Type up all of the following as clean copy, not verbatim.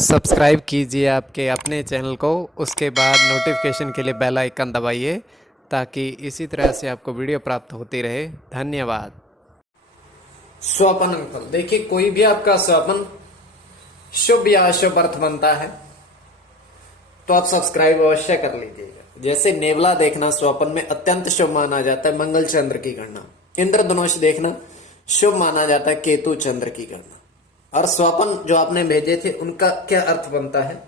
Subscribe कीजिए आपके अपने चैनल को, उसके बाद नोटिफिकेशन के लिए बेल आइकन दबाइए ताकि इसी तरह से आपको वीडियो प्राप्त होती रहे। धन्यवाद। स्वपन फल देखिए, कोई भी आपका स्वपन शुभ या अशुभ अर्थ बनता है तो आप सब्सक्राइब अवश्य कर लीजिएगा। जैसे नेवला देखना स्वपन में अत्यंत शुभ माना जाता है, मंगल चंद्र की गणना। इंद्रधनुष देखना शुभ माना जाता है, केतु चंद्र की गणना। और स्वपन जो आपने भेजे थे उनका क्या अर्थ बनता है?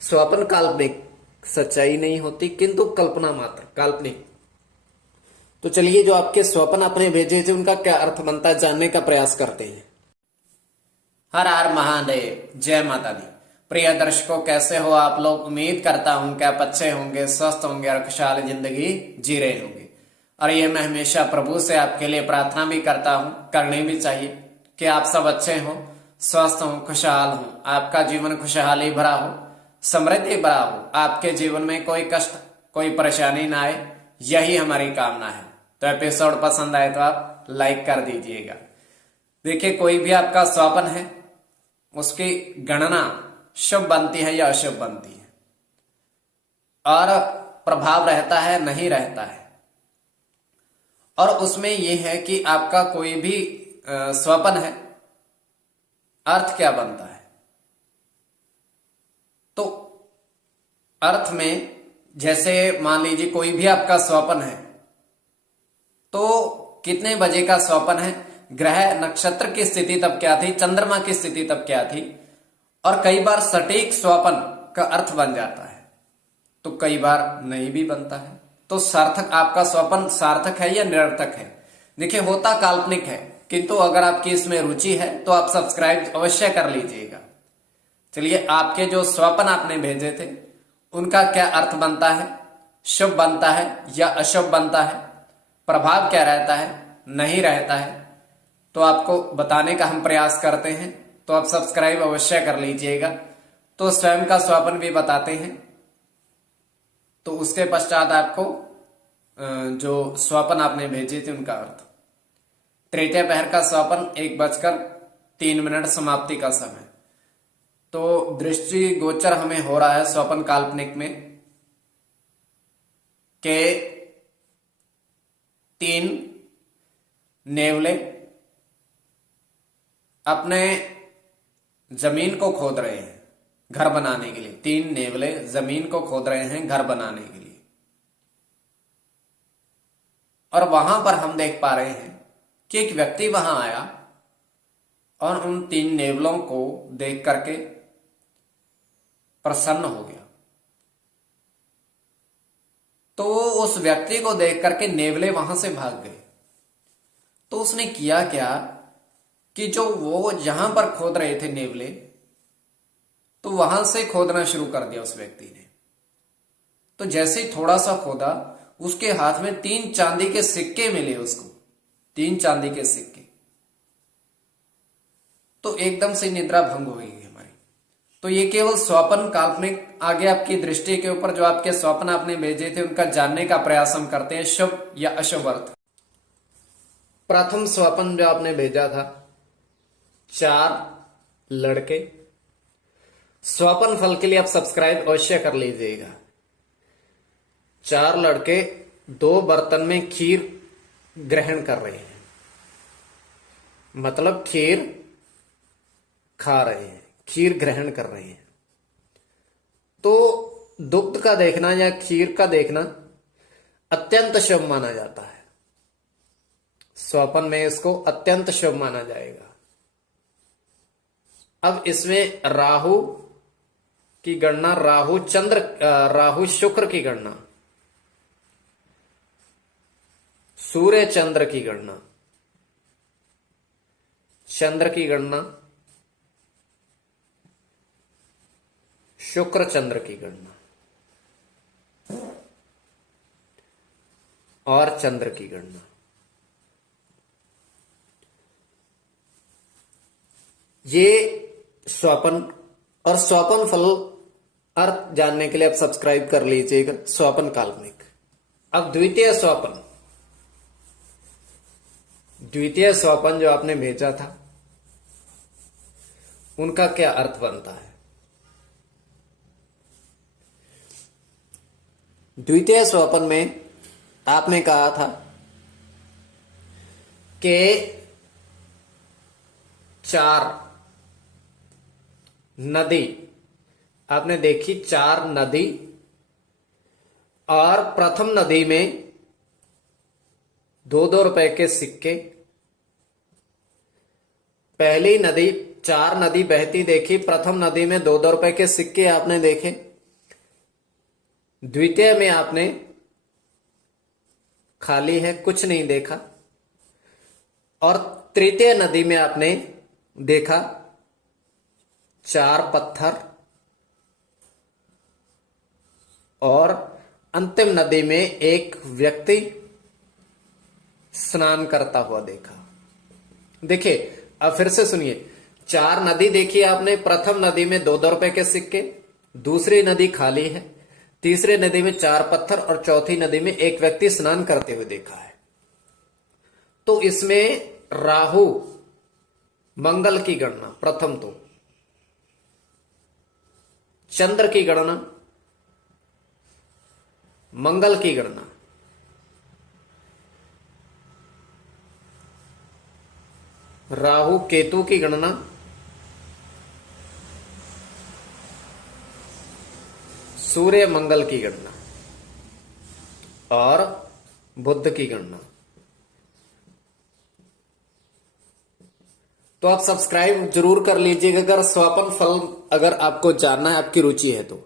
स्वपन काल्पनिक, सच्चाई नहीं होती किंतु कल्पना मात्र, काल्पनिक। तो चलिए, जो आपके स्वपन आपने भेजे थे उनका क्या अर्थ बनता है जानने का प्रयास करते हैं। हर हर महादेव, जय माता दी। प्रिय दर्शकों, कैसे हो आप लोग? उम्मीद करता हूं कि आप अच्छे होंगे, स्वस्थ होंगे और खुशहाल जिंदगी जी रहे होंगे। और ये मैं हमेशा प्रभु से आपके लिए प्रार्थना भी करता हूं, करनी भी चाहिए कि आप सब अच्छे हों, स्वस्थ हो, खुशहाल हो, आपका जीवन खुशहाली भरा हो, समृद्धि भरा हो, आपके जीवन में कोई कष्ट कोई परेशानी ना आए, यही हमारी कामना है। तो एपिसोड पसंद आए तो आप लाइक कर दीजिएगा। देखिए, कोई भी आपका स्वप्न है उसकी गणना शुभ बनती है या अशुभ बनती है, और प्रभाव रहता है नहीं रहता है। और उसमें यह है कि आपका कोई भी स्वप्न है, अर्थ क्या बनता है। तो अर्थ में जैसे मान लीजिए कोई भी आपका स्वप्न है तो कितने बजे का स्वप्न है, ग्रह नक्षत्र की स्थिति तब क्या थी, चंद्रमा की स्थिति तब क्या थी। और कई बार सटीक स्वप्न का अर्थ बन जाता है तो कई बार नहीं भी बनता है। तो सार्थक आपका स्वप्न सार्थक है या निरर्थक है? देखिए, होता काल्पनिक है किंतु अगर आपकी इसमें रुचि है तो आप सब्सक्राइब अवश्य कर लीजिएगा। चलिए, आपके जो स्वप्न आपने भेजे थे उनका क्या अर्थ बनता है, शुभ बनता है या अशुभ बनता है, प्रभाव क्या रहता है, नहीं रहता है, तो आपको बताने का हम प्रयास करते हैं। तो आप सब्सक्राइब अवश्य कर लीजिएगा। तो स्वयं का स्वप्न भी बताते हैं, तो उसके पश्चात आपको जो स्वप्न आपने भेजे थे उनका अर्थ। तृतीय पहर का स्वप्न 1:03 समाप्ति का समय। तो दृष्टि गोचर हमें हो रहा है स्वप्न काल्पनिक में के 3 नेवले अपने जमीन को खोद रहे हैं घर बनाने के लिए। 3 नेवले जमीन को खोद रहे हैं घर बनाने के लिए। और वहां पर हम देख पा रहे हैं कि एक व्यक्ति वहां आया और उन 3 नेवलों को देख करके प्रसन्न हो गया। तो उस व्यक्ति को देख करके नेवले वहां से भाग गए। तो उसने किया क्या कि जो वो जहां पर खोद रहे थे नेवले, तो वहां से खोदना शुरू कर दिया उस व्यक्ति ने। तो जैसे ही थोड़ा सा खोदा, उसके हाथ में 3 चांदी के सिक्के मिले उसको, 3 चांदी के सिक्के। तो एकदम से निद्रा भंग हो गई हमारी। तो ये केवल स्वप्न काल्पनिक। आगे आपकी दृष्टि के ऊपर जो आपके स्वप्न आपने भेजे थे उनका जानने का प्रयास हम करते हैं, शुभ या अशुभ अर्थ। प्रथम स्वप्न जो आपने भेजा था, 4 लड़के। स्वप्न फल के लिए आप सब्सक्राइब अवश्य कर लीजिएगा। 4 लड़के 2 बर्तन में खीर ग्रहण कर रहे हैं, मतलब खीर खा रहे हैं, खीर ग्रहण कर रहे हैं। तो दुग्ध का देखना या खीर का देखना अत्यंत शुभ माना जाता है। स्वप्न में इसको अत्यंत शुभ माना जाएगा। अब इसमें राहु की गणना, राहु शुक्र की गणना, सूर्य चंद्र की गणना, चंद्र की गणना, शुक्र चंद्र की गणना और चंद्र की गणना। ये स्वप्न और स्वप्न फल अर्थ जानने के लिए आप सब्सक्राइब कर लीजिएगा। स्वप्न काल्पनिक। अब द्वितीय स्वप्न जो आपने भेजा था उनका क्या अर्थ बनता है। द्वितीय स्वपन में आपने कहा था कि 4 नदी आपने देखी, 4 नदी, और प्रथम नदी में 2-2 रुपए के सिक्के। पहली नदी 4 नदी बहती देखी, प्रथम नदी में 2-2 रुपए के सिक्के आपने देखे। द्वितीय में आपने खाली है, कुछ नहीं देखा। और तृतीय नदी में आपने देखा 4 पत्थर, और अंतिम नदी में एक व्यक्ति स्नान करता हुआ देखा। देखिए, अब फिर से सुनिए। 4 नदी देखी आपने, प्रथम नदी में 2-2 रुपए के सिक्के, दूसरी नदी खाली है, तीसरी नदी में 4 पत्थर, और चौथी नदी में एक व्यक्ति स्नान करते हुए देखा है। तो इसमें राहु मंगल की गणना, प्रथम तो चंद्र की गणना, मंगल की गणना, राहु केतु की गणना, सूर्य मंगल की गणना, और बुध की गणना। तो आप सब्सक्राइब जरूर कर लीजिएगा अगर स्वपन फल अगर आपको जानना है, आपकी रुचि है तो।